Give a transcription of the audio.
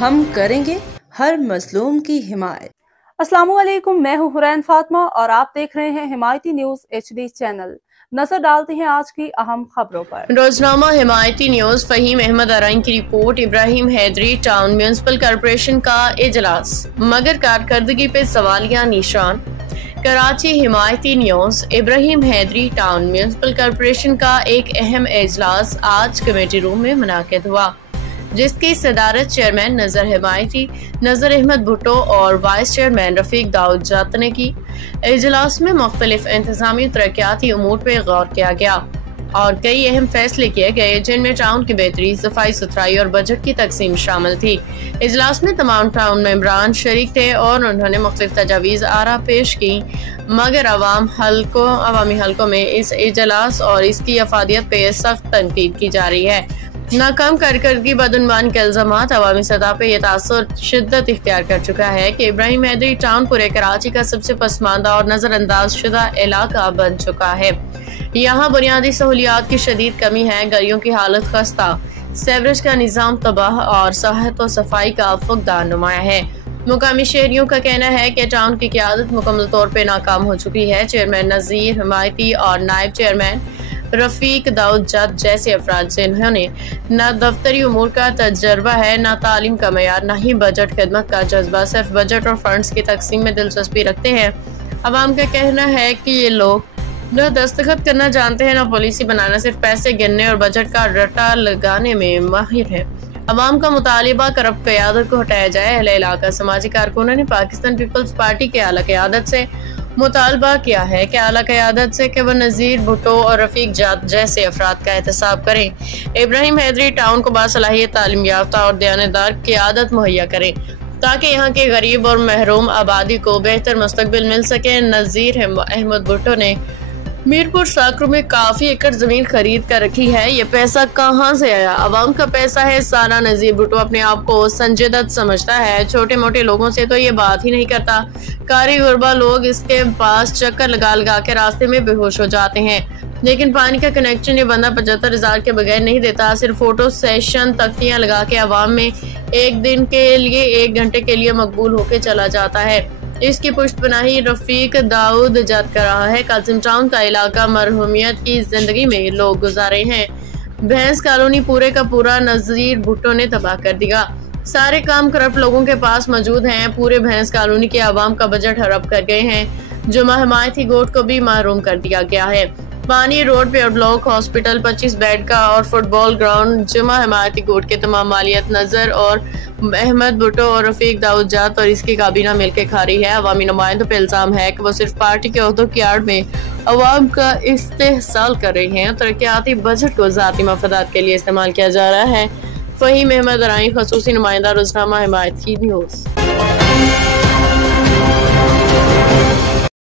हम करेंगे हर मजलूम की हिमायत। अस्सलामुअलैकुम, मैं हूं हुरैन फातिमा और आप देख रहे हैं हिमायती न्यूज HD चैनल। नजर डालते हैं आज की अहम खबरों पर। रोजनामा हिमायती न्यूज। फहीम अहमद अराइन की report. Ibrahim Hyderi town municipal corporation का इजलास, मगर कारकर्दगी पे सवालिया निशान। Karachi Himayati news. Ibrahim Hyderi town municipal corporation का एक अहम इजलास आज कमेटी रूम में मुनाकिद हुआ, जिसकी सदारत चेयरमैन नजर हिमायती, नजर अहमद भुट्टो और वाइस चेयरमैन रफीक दाऊद जात ने की। इजलास में मुख्तलिफ इंतजामी तरक्याती उमूर पर गौर किया गया और कई अहम फैसले किए गए, जिनमें टाउन की बेहतरी, सफाई सुथराई और बजट की तकसीम शामिल थी। इजलास में तमाम टाउन मेंबरान शरीक थे और उन्होंने मुख्तलिफ तजावीज़ आरा पेश की, मगर अवामी हल्कों में इस इजलास और इसकी अफादियत पे सख्त तनकीद की जा रही है। नाकाम कारकर्दगी, बदउनवानी के इल्जामात। अवामी सतह पे यह तासुर शिद्दत इख्तियार कर चुका है कि इब्राहिम हैदरी टाउन पूरे कराची का सबसे पसमानदा और नजरअंदाज शुदा इलाका बन चुका है। यहाँ बुनियादी सहूलियात की शदीद कमी है, गलियों की हालत खस्ता, सेवरेज का निज़ाम तबाह और सेहत और सफाई का फुकदान नुमाया है। मुकामी शहरियों का कहना है कि टाउन की क़यादत मुकम्मल तौर पर नाकाम हो चुकी है। चेयरमैन नज़ीर हिमायती और नायब चेयरमैन रफीक दाऊद जात जैसे अफराद जिन्होंने न दफ्तरी उमूर का तजर्बा है, न तालीम का मयार, न ही बजट खिदमत का जज्बा, सिर्फ बजट और फंड्स की तकसीम में दिलचस्पी रखते हैं। अवाम का कहना है कि ये लोग न दस्तखत करना जानते हैं, न पॉलिसी बनाना, सिर्फ पैसे गिनने और बजट का रटा लगाने में माहिर है। अवाम का मुतालिबा करप्ट क़यादत को हटाया जाए। अहले इलाका समाजी कारकुनों ने पाकिस्तान पीपल्स पार्टी के आला क़यादत से मुतालबा किया है कि आला क़यादत से कि वह नज़ीर भुट्टो और रफीक जात जैसे अफराद का एहतसाब करें। इब्राहिम हैदरी टाउन को बासलाहियत, तालीम याफ्ता और दयानतदार क़यादत मुहैया करें, ताकि यहाँ के गरीब और महरूम आबादी को बेहतर मुस्तकबिल मिल सके। नज़ीर अहमद भुट्टो ने मीरपुर साकरू में काफी एकड़ जमीन खरीद कर रखी है। ये पैसा कहाँ से आया? अवाम का पैसा है सारा। नज़ीर भुट्टो अपने आप को संजीदा समझता है, छोटे मोटे लोगों से तो ये बात ही नहीं करता। कारी गुरबा लोग इसके पास चक्कर लगा लगा के रास्ते में बेहोश हो जाते हैं, लेकिन पानी का कनेक्शन ये बंदा 75,000 के बगैर नहीं देता। सिर्फ फोटो सेशन तख्तियां लगा के अवाम में एक दिन के लिए, 1 घंटे के लिए मकबूल होके चला जाता है। इसकी पुष्टपनाही रफीक दाऊद जात कर रहा है। कासिम टाउन का इलाका मरहूमियत की जिंदगी में लोग गुजारे हैं। भैंस कॉलोनी पूरे का पूरा नज़ीर भुट्टो ने तबाह कर दिया। सारे काम करप्ट लोगों के पास मौजूद हैं। पूरे भैंस कॉलोनी के आवाम का बजट हड़प कर गए हैं। जुमा हिमायती गोट को भी महरूम कर दिया गया है। पानी रोड पे ब्लॉक हॉस्पिटल 25 बेड का और फुटबॉल ग्राउंड। जुमा हिमायती गोट के तमाम मालियत नजर और अहमद भुट्टो और रफीक दाऊद जात और इसकी काबीना मिलकर खा रही है। अवामी नुमाइंदों पर इल्जाम है कि वो सिर्फ पार्टी के ओहदों की आड़ में अवाम का इस्तेहसाल कर रहे हैं। तरक्याती बजट को ज़ाती मफादात के लिए इस्तेमाल किया जा रहा है। फहीम अहमद अराइन, खसूसी नुमाइंदा, रोजनामा हिमायती न्यूज़।